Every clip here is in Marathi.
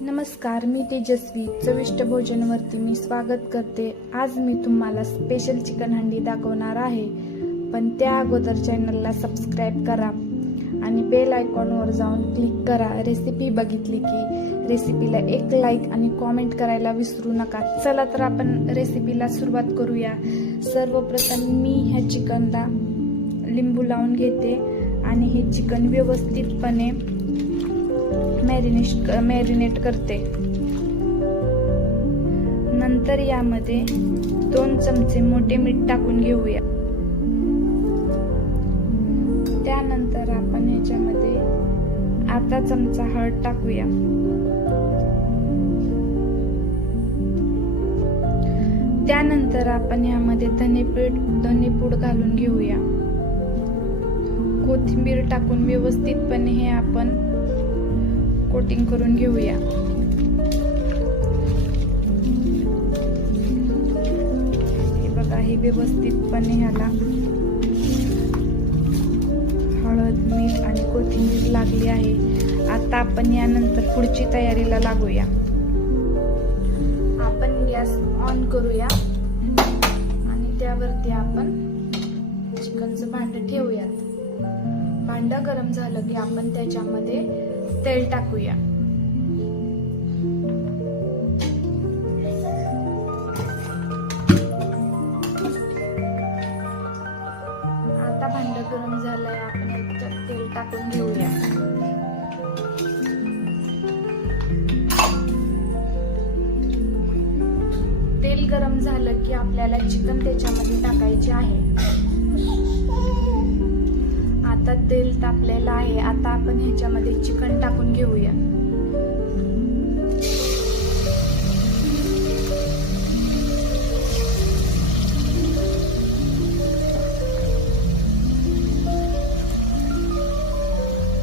नमस्कार मी तेजस्वी. चविष्ट भोजनवरती मी स्वागत करते. आज मी तुम्हाला स्पेशल चिकन हंडी दाखवणार आहे. पण त्या अगोदर चॅनलला सबस्क्राईब करा आणि बेल आयकॉनवर जाऊन क्लिक करा. रेसिपी बघितली की रेसिपीला एक लाईक आणि कॉमेंट करायला विसरू नका. चला तर आपण रेसिपीला सुरुवात करूया. सर्वप्रथम मी ह्या चिकनला लिंबू लावून घेते आणि हे चिकन व्यवस्थितपणे मॅरिनेट मॅरिनेट करते. नंतर यामध्ये दोन चमचे मोठे मीठ टाकून घेऊया. त्यानंतर आपण याच्यामध्ये अर्धा चमचा हळद टाकूया. त्यानंतर आपण यामध्ये धनेपूड धनेपूड घालून घेऊया. कोथिंबीर टाकून व्यवस्थितपणे हे आपण कोटिंग करून घेऊया. हे बघा हे व्यवस्थितपणे ह्याला हळद मीठ आणि कोथिंबीर लागली आहे. आता आपण यानंतर पुढची तयारीला लागूया. आपण गॅस ऑन करूया. आणि त्यावरती आपण चिकनचं भांड ठेवूयात. भांड गरम झालं की आपण त्याच्यामध्ये तेल टाकूया. आता भांड गरम झालंय आपण ह्याच्यात तेल टाकून घेऊया. तेल गरम झालं की आपल्याला चिकन त्याच्यामध्ये टाकायचे आहे. आता तेल तापलेलं आहे. आता आपण ह्याच्यामध्ये चिकन टाकून घेऊया.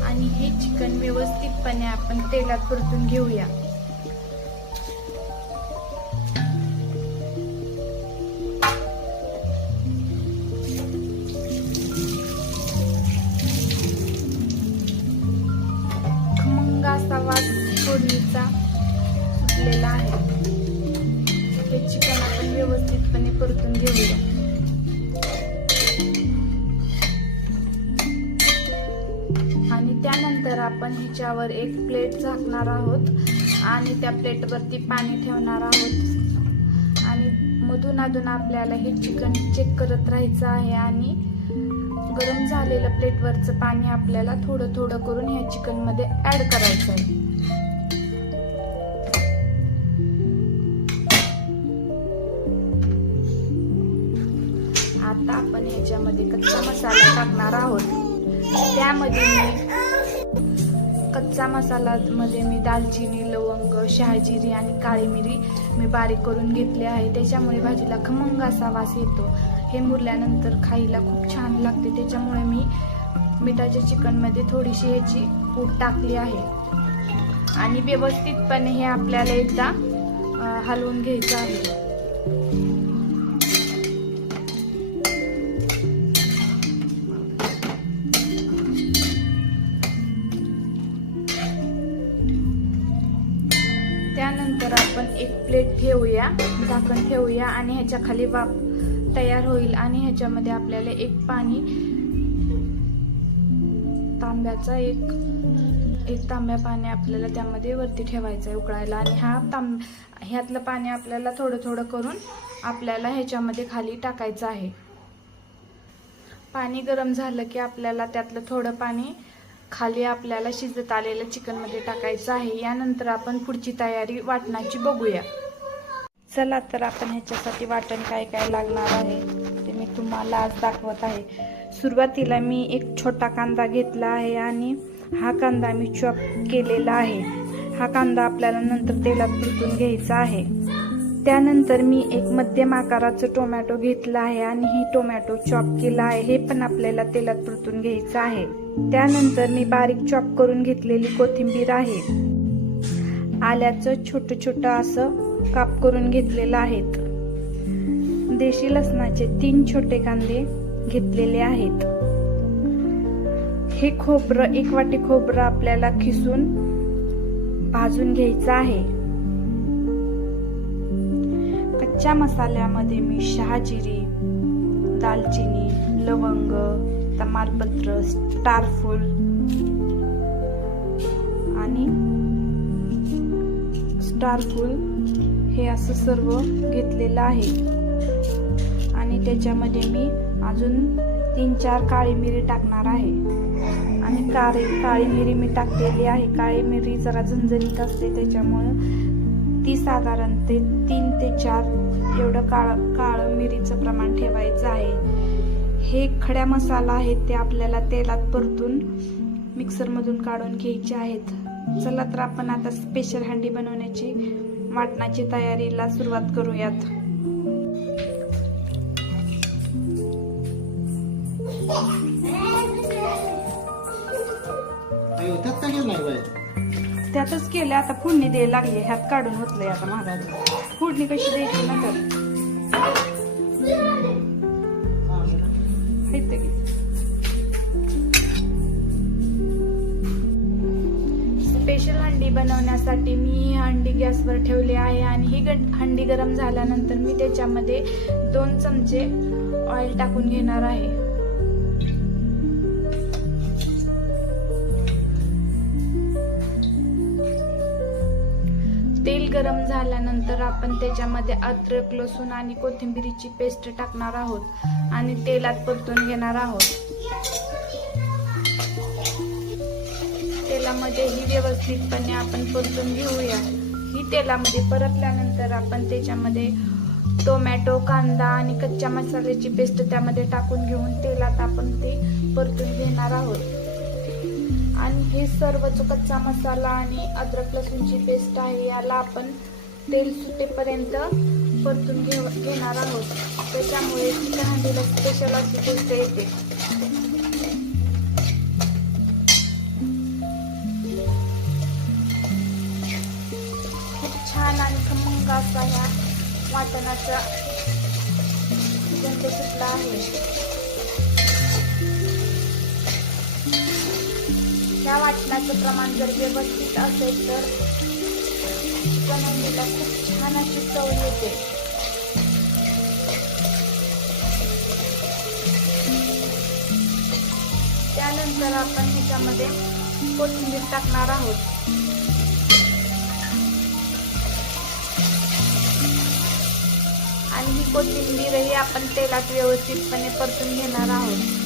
आणि हे चिकन व्यवस्थितपणे आपण तेलात परतून घेऊया. सुटलेला आहे. हे चिकन आपण व्यवस्थितपणे परतून घेऊया. आणि त्यानंतर आपण ह्याच्यावर एक प्लेट झाकणार आहोत आणि त्या प्लेटवरती पाणी ठेवणार आहोत. आणि मधून अधून आपल्याला हे चिकन चेक करत राहायचं आहे आणि गरम झालेलं प्लेटवरचं पाणी आपल्याला थोडं थोडं करून ह्या चिकनमध्ये ॲड करायचं आहे. आपण ह्याच्यामध्ये कच्चा मसाला टाकणार आहोत. त्यामध्ये मी कच्चा मसाला मध्ये मी दालचिनी लवंग शहाजिरी आणि काळी मिरी मी बारीक करून घेतले आहे. त्याच्यामुळे भाजीला खमंग असा वास येतो. हे मुरल्यानंतर खायला खूप छान लागते. त्याच्यामुळे मी मिठाच्या चिकनमध्ये थोडीशी ह्याची पूड टाकली आहे. आणि व्यवस्थितपणे हे आपल्याला एकदा हलवून घ्यायचं आहे. प्लेट ठेवूया झाकण ठेवूया आणि ह्याच्या खाली वाफ तयार होईल आणि ह्याच्यामध्ये आपल्याला एक पाणी तांब्याचा एक एक तांब्या पाणी आपल्याला त्यामध्ये वरती ठेवायचं आहे उकळायला आणि हा तांब ह्यातलं पाणी आपल्याला थोडं थोडं करून आपल्याला ह्याच्यामध्ये खाली टाकायचं आहे. पाणी गरम झालं की आपल्याला त्यातलं थोडं पाणी खाली आपल्याला शिजत आलेलं चिकनमध्ये टाकायचं आहे. यानंतर आपण पुढची तयारी वाटणाची बघूया. चला तर आपण ह्याच्यासाठी वाटण काय काय लागणार आहे ते मी तुम्हाला आज दाखवत आहे. सुरुवातीला मी एक छोटा कांदा घेतला आहे आणि हा कांदा मी चॉप केलेला आहे. हा कांदा आपल्याला नंतर तेलात परतून घ्यायचा आहे. त्यानंतर मी एक मध्यम आकाराचं टोमॅटो घेतला आहे आणि हे टोमॅटो चॉप केला आहे. हे पण आपल्याला तेलात परतून घ्यायचं आहे. त्यानंतर मी बारीक चॉप करून घेतलेली कोथिंबीर आहे. आल्याचं छोटं छोटं असं काप करून घेतलेलं आहेत. देशी लसणाचे तीन छोटे कांदे घेतलेले आहेत. हे खोबरं एक वाटी खोबरं आपल्याला खिसून भाजून घ्यायचं आहे. कच्च्या मसाल्यामध्ये मी शहाजिरी दालचिनी लवंग तमालपत्र स्टारफूल आणि स्टारफूल हे असं सर्व घेतलेलं आहे. आणि त्याच्यामध्ये मी अजून तीन चार काळी मिरी टाकणार आहे. आणि काळी काळी मिरी मी टाकलेली आहे. काळी मिरी जरा झणझणीत असते त्याच्यामुळं ती साधारण ते तीन ते चार एवढं काळ काळं मिरीचं प्रमाण ठेवायचं आहे. हे खड्या मसाला आहेत ते आपल्याला तेलात परतून मिक्सरमधून काढून घ्यायचे आहेत. चला तर आपण आता स्पेशल हंडी बनवण्याची वाटणाची तयारीला सुरुवात करूयात. त्यातच केलं आता फोडणी द्यायला लागली ह्यात काढून होतलंय आता महाराज. फोडणी कशी द्यायची ना तर हायत की. स्पेशल हंडी बनवण्यासाठी मी ही हंडी गॅसवर ठेवली आहे आणि ही हंडी गरम झाल्यानंतर मी त्याच्यामध्ये दोन चमचे ऑइल टाकून घेणार आहे तेल गरम झाल्यानंतर आपण त्याच्यामध्ये अद्रक लसूण आणि कोथिंबिरीची पेस्ट टाकणार आहोत आणि तेलात परतून घेणार आहोत. तेलामध्ये ही व्यवस्थितपणे आपण परतून घेऊया. ही तेलामध्ये परतल्यानंतर आपण त्याच्यामध्ये टोमॅटो कांदा आणि कच्च्या मसाल्याची पेस्ट त्यामध्ये टाकून घेऊन तेलात आपण ते परतून घेणार आहोत. आणि हे सर्व जो कच्चा मसाला आणि अद्रक लसूणची पेस्ट आहे याला आपण तेल सुटेपर्यंत परतून घेऊ घेणार आहोत. त्याच्यामुळे चिकन हंडीला स्पेशल अशी गोष्ट येते. खूप छान आणि खमंग असा ह्या वाटणाचा सुगंध सुटला आहे. या वाटणाचं प्रमाण जर व्यवस्थित असेल तर चिकन खूप छान अशी चव येते. त्यानंतर आपण ह्याच्यामध्ये कोथिंबीर टाकणार आहोत. आणि ही कोथिंबीरही आपण तेलात व्यवस्थितपणे परतून घेणार आहोत.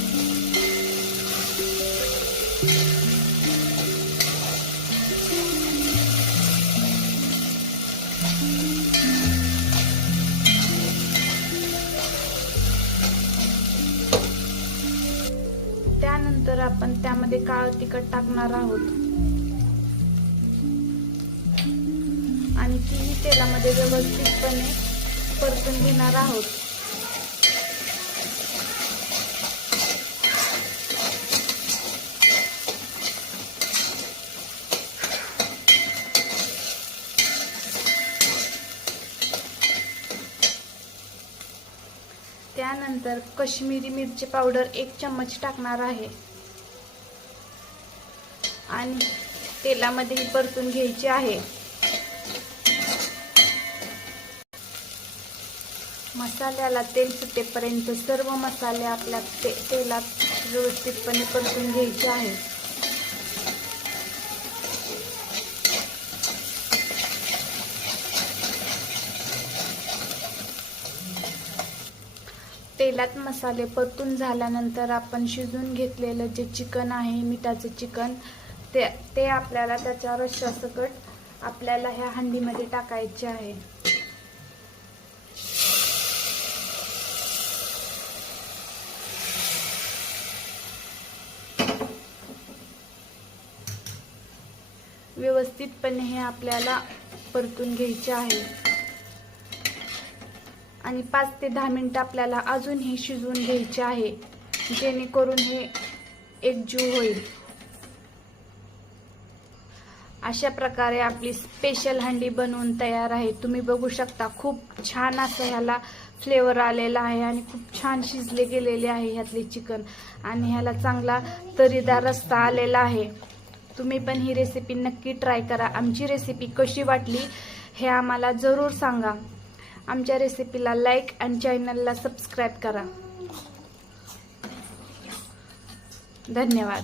आपण त्यामध्ये काळ तिखट टाकणार आहोत. आणि तीही तेलामध्ये व्यवस्थितपणे परतून घेणार आहोत. त्यानंतर कश्मीरी मिरची पावडर एक चम्मच टाकणार आहे. आणि तेलामध्ये परतून घ्यायची आहे. मसाल्याला तेल सुटेपर्यंत सर्व मसाले आपल्या ते तेलात व्यवस्थितपणे परतून घ्यायचे आहे. तेलात मसाले परतून झाल्यानंतर आपण शिजून घेतलेलं जे चिकन आहे मिठाचं चिकन ते ते आपल्याला त्याच्या रश्शासकट आपल्याला ह्या हंडीमध्ये टाकायचे आहे. व्यवस्थितपणे हे आपल्याला परतून घ्यायचे आहे. आणि पाच ते दहा मिनिटं आपल्याला अजून हे शिजवून घ्यायचे आहे जेणेकरून हे एकजीव होईल. अशा प्रकारे आपली स्पेशल हंडी बनवून तयार आहे. तुम्ही बघू शकता खूप छान असं ह्याला फ्लेवर आलेला आहे आणि खूप छान शिजले गेलेले आहे ह्यातले चिकन आणि ह्याला चांगला तरीदार रस्ता आलेला आहे. तुम्ही पण ही रेसिपी नक्की ट्राय करा. आमची रेसिपी कशी वाटली हे आम्हाला जरूर सांगा. आमच्या रेसिपीला लाईक आणि चॅनलला सबस्क्राईब करा. धन्यवाद.